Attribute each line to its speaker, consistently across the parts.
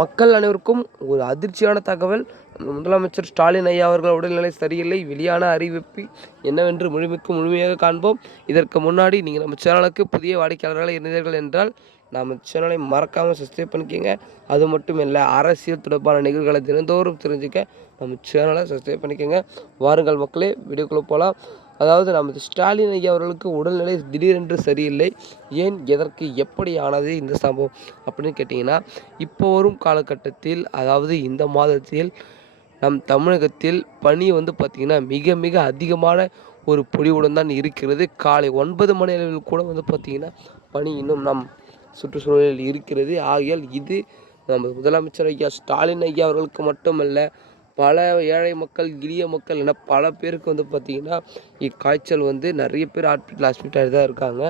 Speaker 1: மக்கள் அனைவருக்கும் ஒரு அதிர்ச்சியான தகவல். முதலமைச்சர் ஸ்டாலின் ஐயா அவர்கள் உடல்நிலை சரியில்லை வெளியான அறிவிப்பு என்னவென்று முழுமைக்கு முழுமையாக காண்போம். இதற்கு முன்னாடி நீங்கள் நம்ம சேனலுக்கு புதிய வாடிக்கையாளர்களை இருந்தீர்கள் என்றால் நம்ம சேனலை மறக்காமல் சப்ஸ்கிரைப் பண்ணிக்கோங்க. அது மட்டும் இல்லை அரசியல் தொடர்பான நிகழ்வுகளை தினந்தோறும் தெரிஞ்சுக்க நம்ம சேனலை சப்ஸ்கிரைப் பண்ணிக்கோங்க. வாருங்கள் மக்களே வீடியோக்குள்ளே போகலாம் அதாவது நமது ஸ்டாலின் ஐயா அவர்களுக்கு உடல்நிலை திடீரென்று சரியில்லை. ஏன்? எதற்கு? எப்படி ஆனது இந்த சம்பவம்? அப்படின்னு கேட்டிங்கன்னா இப்போ வரும் காலகட்டத்தில் அதாவது இந்த மாதத்தில் நம் தமிழகத்தில் பனி வந்து பார்த்திங்கன்னா மிக மிக அதிகமான ஒரு பொழிவுடன் தான் இருக்கிறது. காலை ஒன்பது மணி அளவில் கூட வந்து பார்த்திங்கன்னா பனி இன்னும் நம் சுற்றுச்சூழலில் இருக்கிறது. ஆகையால் இது நம்ம முதலமைச்சர் ஐயா ஸ்டாலின் ஐயா அவர்களுக்கு மட்டுமல்ல பல ஏழை மக்கள் எளிய மக்கள் என பல பேருக்கு வந்து பார்த்திங்கன்னா இக்காய்ச்சல் வந்து நிறைய பேர் ஹாஸ்பிட்டல் ஹாஸ்பிட்டல் தான் இருக்காங்க.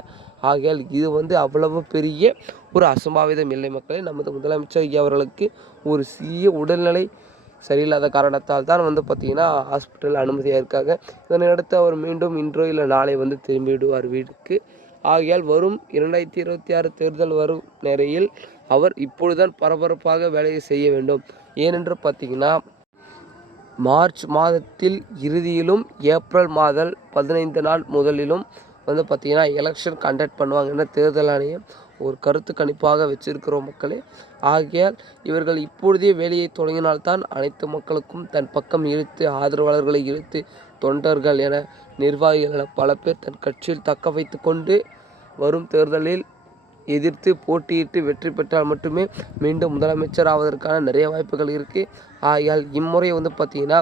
Speaker 1: ஆகையால் இது வந்து அவ்வளவு பெரிய ஒரு அசம்பாவிதம் இல்லை மக்களே. நமது முதலமைச்சர் ஐயா அவர்களுக்கு ஒரு சிறிய உடல்நிலை சரியில்லாத காரணத்தால் தான் வந்து பார்த்திங்கன்னா ஹாஸ்பிட்டல் அனுமதியாக இருக்காங்க. இதனையடுத்து அவர் மீண்டும் இன்றோ இல்லை நாளை வந்து திரும்பிவிடுவார் வீட்டுக்கு. ஆகையால் வரும் இரண்டாயிரத்தி இருபத்தி ஆறு தேர்தல் வரும் நிறையில் அவர் இப்பொழுதுதான் பரபரப்பாக வேலையை செய்ய வேண்டும். ஏனென்று பார்த்தீங்கன்னா மார்ச் மாதத்தில் இறுதியிலும் ஏப்ரல் மாதம் பதினைந்து நாள் முதலிலும் வந்து பார்த்திங்கன்னா எலெக்ஷன் கண்டக்ட் பண்ணுவாங்கன்னு தேர்தல் ஆணையம் ஒரு கருத்து கணிப்பாக வச்சிருக்கிறோம் மக்களே. ஆகையால் இவர்கள் இப்பொழுதே வேலையை தொடங்கினால்தான் அனைத்து மக்களுக்கும் தன் பக்கம் இழுத்து ஆதரவாளர்களை இழுத்து தொண்டர்கள் என நிர்வாகிகள் என பல பேர் தன் கட்சியில் தக்க வைத்து கொண்டு வரும் தேர்தலில் எதிர்த்து போட்டியிட்டு வெற்றி பெற்றால் மட்டுமே மீண்டும் முதலமைச்சர் ஆவதற்கான நிறைய வாய்ப்புகள் இருக்குது ஆகையால் இம்முறை வந்து பார்த்திங்கன்னா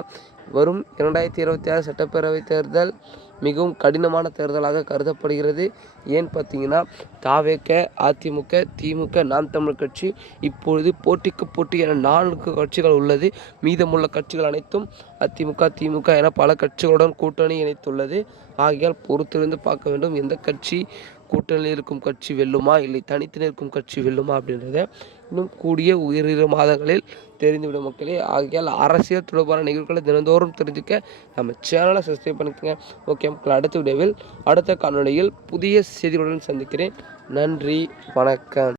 Speaker 1: வரும் இரண்டாயிரத்தி இருபத்தி ஆறு சட்டப்பேரவை தேர்தல் மிகவும் கடினமான தேர்தலாக கருதப்படுகிறது. ஏன் பார்த்தீங்கன்னா தாவேக்க அதிமுக திமுக நாம் தமிழ் கட்சி இப்பொழுது போட்டிக்கு போட்டி என நான்கு கட்சிகள் உள்ளது. மீதமுள்ள கட்சிகள் அனைத்தும் அதிமுக திமுக என பல கட்சிகளுடன் கூட்டணி இணைத்துள்ளது. ஆகையால் பொறுத்திருந்து பார்க்க வேண்டும் எந்த கட்சி கூட்டணியில் இருக்கும் கட்சி வெல்லுமா இல்லை தனித்து நிற்கும் கட்சி வெல்லுமா அப்படின்றத இன்னும் கூடிய உயிரிரு மாதங்களில் தெரிந்துவிடும் மக்களே. ஆகையால் அரசியல் தொடர்பான நிகழ்வுகளை தினந்தோறும் தெரிஞ்சுக்க நம்ம சேனலை சப்ஸ்கிரைப் பண்ணிக்கோங்க. ஓகே மக்கள் அடுத்த விடவில் அடுத்த காணொலியில் புதிய செய்திகளுடன் சந்திக்கிறேன். நன்றி வணக்கம்.